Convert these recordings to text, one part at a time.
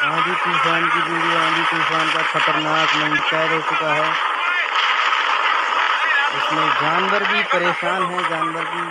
आंधी तूफान की वीडियो, आंधी तूफान का खतरनाक मंजर हो चुका है। इसमें जानवर भी परेशान हैं, जानवर भी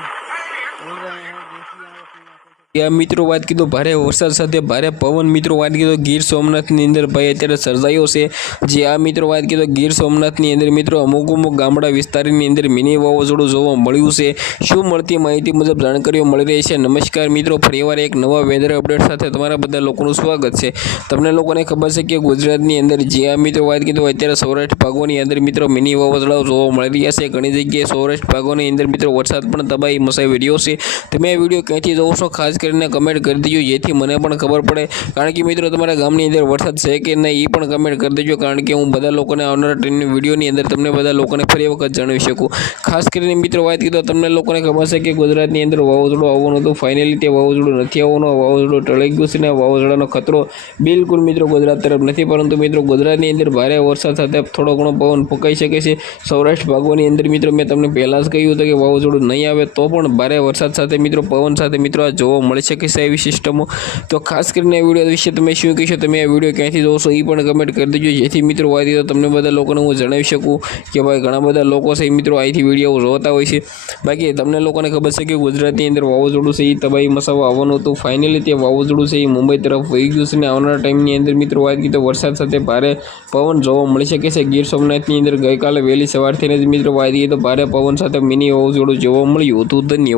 उड़ रहे हैं। देखिए आप अपनी आंखों से। મિત્રો વાત કીધો ભારે વરસાદ સાથે ભારે પવન મિત્રો વાત કીધો ગીર સોમનાથની અંદર ભાઈ અત્યારે સર્જાયો છે। જે આ મિત્રો વાત કીધો ગીર સોમનાથની અંદર મિત્રો અમુક ગામડા વિસ્તારની અંદર મિની વાવાઝોડું જોવા મળ્યું છે। શું મળતી માહિતી મુજબ જાણકારીઓ મળી રહી છે। નમસ્કાર મિત્રો, ફરીવાર એક નવા વેધર અપડેટ સાથે તમારા બધા લોકોનું સ્વાગત છે। તમને લોકોને ખબર છે કે ગુજરાતની અંદર જે આ મિત્રો વાત કીધો અત્યારે સૌરાષ્ટ્ર ભાગોની અંદર મિત્રો મિની વાવાઝોડાઓ જોવા મળી રહ્યા છે। ઘણી જગ્યાએ સૌરાષ્ટ્ર ભાગોની અંદર મિત્રો વરસાદ પણ તબાહી મચાવી રહ્યો છે। તમે આ વિડીયો ક્યાંથી જોવો છો ખાસ કરીને કમેન્ટ કરી દેજો, જેથી મને પણ ખબર પડે। કારણ કે મિત્રો તમારા ગામની અંદર વરસાદ છે કે નહીં એ પણ કમેન્ટ કરી દેજો, કારણ કે હું બધા લોકોને આવનારા ટ્રેનની વિડીયોની અંદર તમને બધા લોકોને ફરી વખત જણાવી શકું। ખાસ કરીને મિત્રો વાત કીધો તમને લોકોને ખબર છે કે ગુજરાતની અંદર વાવાઝોડું આવવાનું હતું, ફાઇનલી તે વાવાઝોડું નથી આવવાનું। વાવાઝોડું ટળી ગયું છે ને વાવાઝોડાનો ખતરો બિલકુલ મિત્રો ગુજરાત તરફ નથી, પરંતુ મિત્રો ગુજરાતની અંદર ભારે વરસાદ સાથે થોડો ઘણો પવન ફૂંકાઈ શકે છે। સૌરાષ્ટ્ર ભાગોની અંદર મિત્રો મેં તમને પહેલાં જ કહ્યું હતું કે વાવાઝોડું નહીં આવે તો પણ ભારે વરસાદ સાથે મિત્રો પવન સાથે મિત્રો આ જોવા મળી શકે છે એવી સિસ્ટમો। તો ખાસ કરીને આ વિડીયો વિશે તમે શું કહેશો, તમે આ વિડીયો ક્યાંથી જોશો એ પણ કમેન્ટ કરી દેજો, જેથી મિત્રો વાત તો તમને બધા લોકોને હું જણાવી શકું કે ભાઈ ઘણા બધા લોકો છે મિત્રો અહીંથી વિડીયો જોતા હોય છે। બાકી તમને લોકોને ખબર છે કે ગુજરાતની અંદર વાવાઝોડું છે એ તબાહી મચાવવા આવવાનું હતું, ફાઇનલી તે વાવાઝોડું છે એ મુંબઈ તરફ વહી ગયું છે અને આવનારા ટાઈમની અંદર મિત્રો વાત તો વરસાદ સાથે ભારે પવન જોવા મળી શકે છે। ગીર સોમનાથની અંદર ગઈકાલે વહેલી સવારથી જ મિત્રો વાત તો ભારે પવન સાથે મિની વાવાઝોડું જોવા મળ્યું હતું। ધન્યવાદ।